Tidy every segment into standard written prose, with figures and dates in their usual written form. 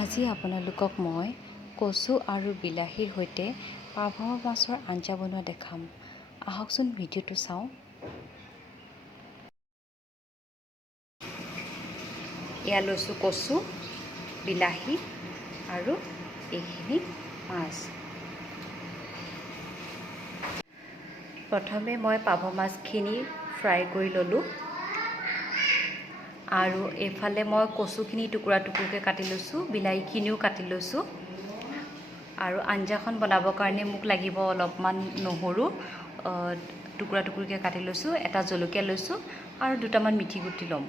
আজি আপোনালোকক মই কচু আৰু বিলাহীৰ সৈতে পাভ মাছৰ আঞ্জা বনোৱা দেখাম। আহকচোন ভিডিঅ'টো চাওঁ। এয়া লৈছোঁ কচু, বিলাহী আৰু এইখিনি মাছ। প্ৰথমে মই পাভ মাছখিনি ফ্ৰাই কৰি ল'লোঁ আৰু এইফালে মই কচুখিনি টুকুৰা টুকুৰকৈ কাটি লৈছোঁ, বিলাহীখিনিও কাটি লৈছোঁ। আৰু আঞ্জাখন বনাবৰ কাৰণে মোক লাগিব অলপমান নহৰু টুকুৰা টুকুৰকৈ কাটি লৈছোঁ, এটা জলকীয়া লৈছোঁ আৰু দুটামান মিঠি গুটি ল'ম।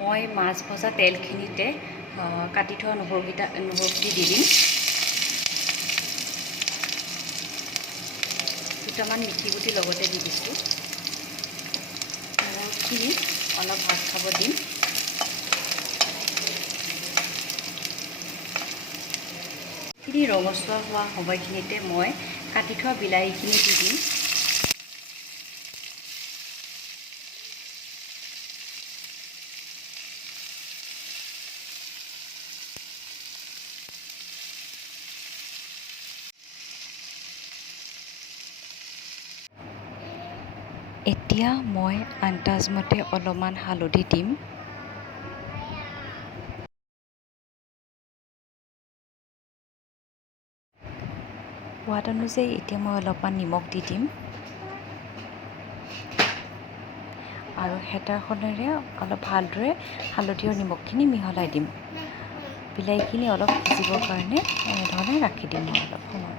মই মাছ ভজা তেলখিনিতে কাটি থোৱা নহৰুখিনি দি দিম। দুটামান মিঠি গুটি লগতে দি দিছোঁ। নহৰুখিনি অলপ ভাজ খাব দিম। এইখিনি ৰঙচুৱা হোৱা সময়খিনিতে মই কাটি থোৱা বিলাহীখিনি দি দিম। এতিয়া মই আন্দাজমতে অলপমান হালধি দিম। সোৱাদ অনুযায়ী এতিয়া মই অলপমান নিমখ দি দিম আৰু হেতাখনেৰে অলপ ভালদৰে হালধি আৰু নিমখখিনি মিহলাই দিম। বিলাহীখিনি অলপ সিজিবৰ কাৰণে এনেধৰণে ৰাখি দিম মই অলপ সময়।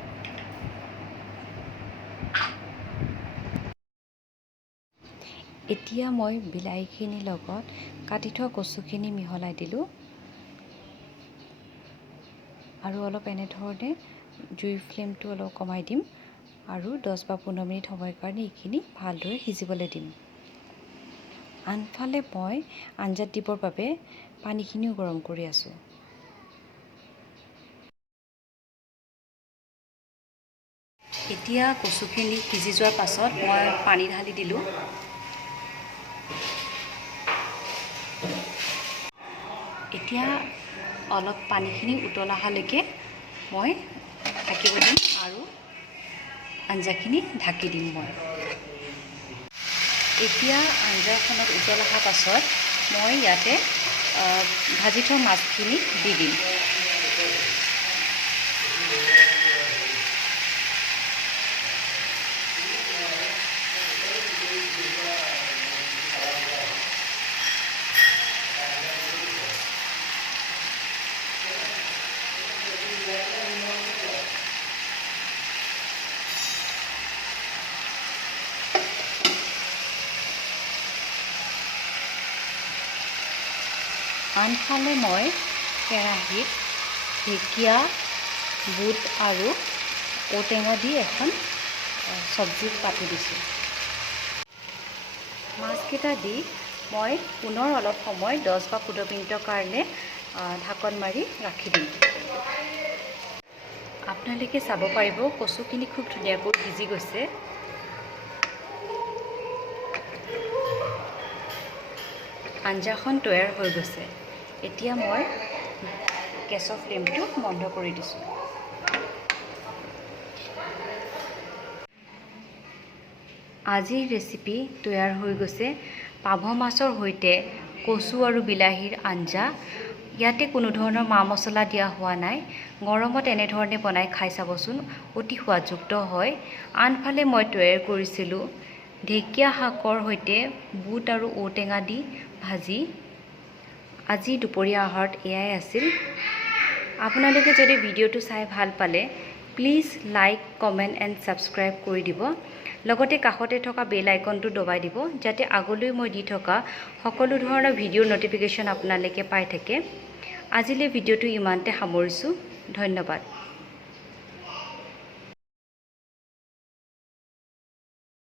এতিয়া মই বিলাহীখিনিৰ লগত কাটি থোৱা কচুখিনি মিহলাই দিলোঁ আৰু অলপ এনেধৰণে জুইৰ ফ্লেমটো অলপ কমাই দিম আৰু 10 বা 15 মিনিট সময়ৰ কাৰণে এইখিনি ভালদৰে সিজিবলৈ দিম। আনফালে মই আঞ্জাত দিবৰ বাবে পানীখিনিও গৰম কৰি আছোঁ। এতিয়া কচুখিনি সিজি যোৱাৰ পাছত মই পানী ঢালি দিলোঁ। এতিয়া অলপ পানীখিনি উতল অহালৈকে মই ঢাকিব দিম আৰু আঞ্জাখিনি ঢাকি দিম মই। এতিয়া আঞ্জাখনত উতল অহাৰ পাছত মই ইয়াতে ভাজি থোৱা মাছখিনি দি দিম। আনফালে মই কেৰাহীত ঢেকীয়া, বুট আৰু ঔটেঙা দি এখন চব্জি পাতি দিছোঁ। মাছকেইটা দি মই পুনৰ অলপ সময় 10 বা 15 মিনিটৰ কাৰণে ঢাকন মাৰি ৰাখি দিম। আপোনালোকে চাব পাৰিব কচুখিনি খুব ধুনীয়াকৈ সিজি গৈছে। আঞ্জাখন তৈয়াৰ হৈ গৈছে। এতিয়া মই গেছৰ ফ্লেমটো বন্ধ কৰি দিছোঁ। আজিৰ ৰেচিপি তৈয়াৰ হৈ গৈছে পাভ মাছৰ সৈতে কচু আৰু বিলাহীৰ আঞ্জা। ইয়াতে কোনো ধৰণৰ মা মছলা দিয়া হোৱা নাই। গৰমত এনেধৰণে বনাই খাই চাবচোন, অতি সোৱাদযুক্ত হয়। আনফালে মই তৈয়াৰ কৰিছিলোঁ ঢেকীয়া শাকৰ সৈতে বুট আৰু ঔটেঙা দি ভাজি। আজি দুপৰীয়া আহাৰত এয়াই আছিল। আপোনালোকে যদি ভিডিঅ'টো চাই ভাল পালে please like, comment and subscribe কৰি দিব। লগতে কাষতে থকা বেল আইকনটো দবাই দিব যাতে আগলৈ মই দি থকা সকলো ধৰণৰ ভিডিঅ'ৰ ন'টিফিকেশ্যন আপোনালোকে পাই থাকে। আজিলৈ ভিডিঅ'টো ইমানতে সামৰিছোঁ। ধন্যবাদ।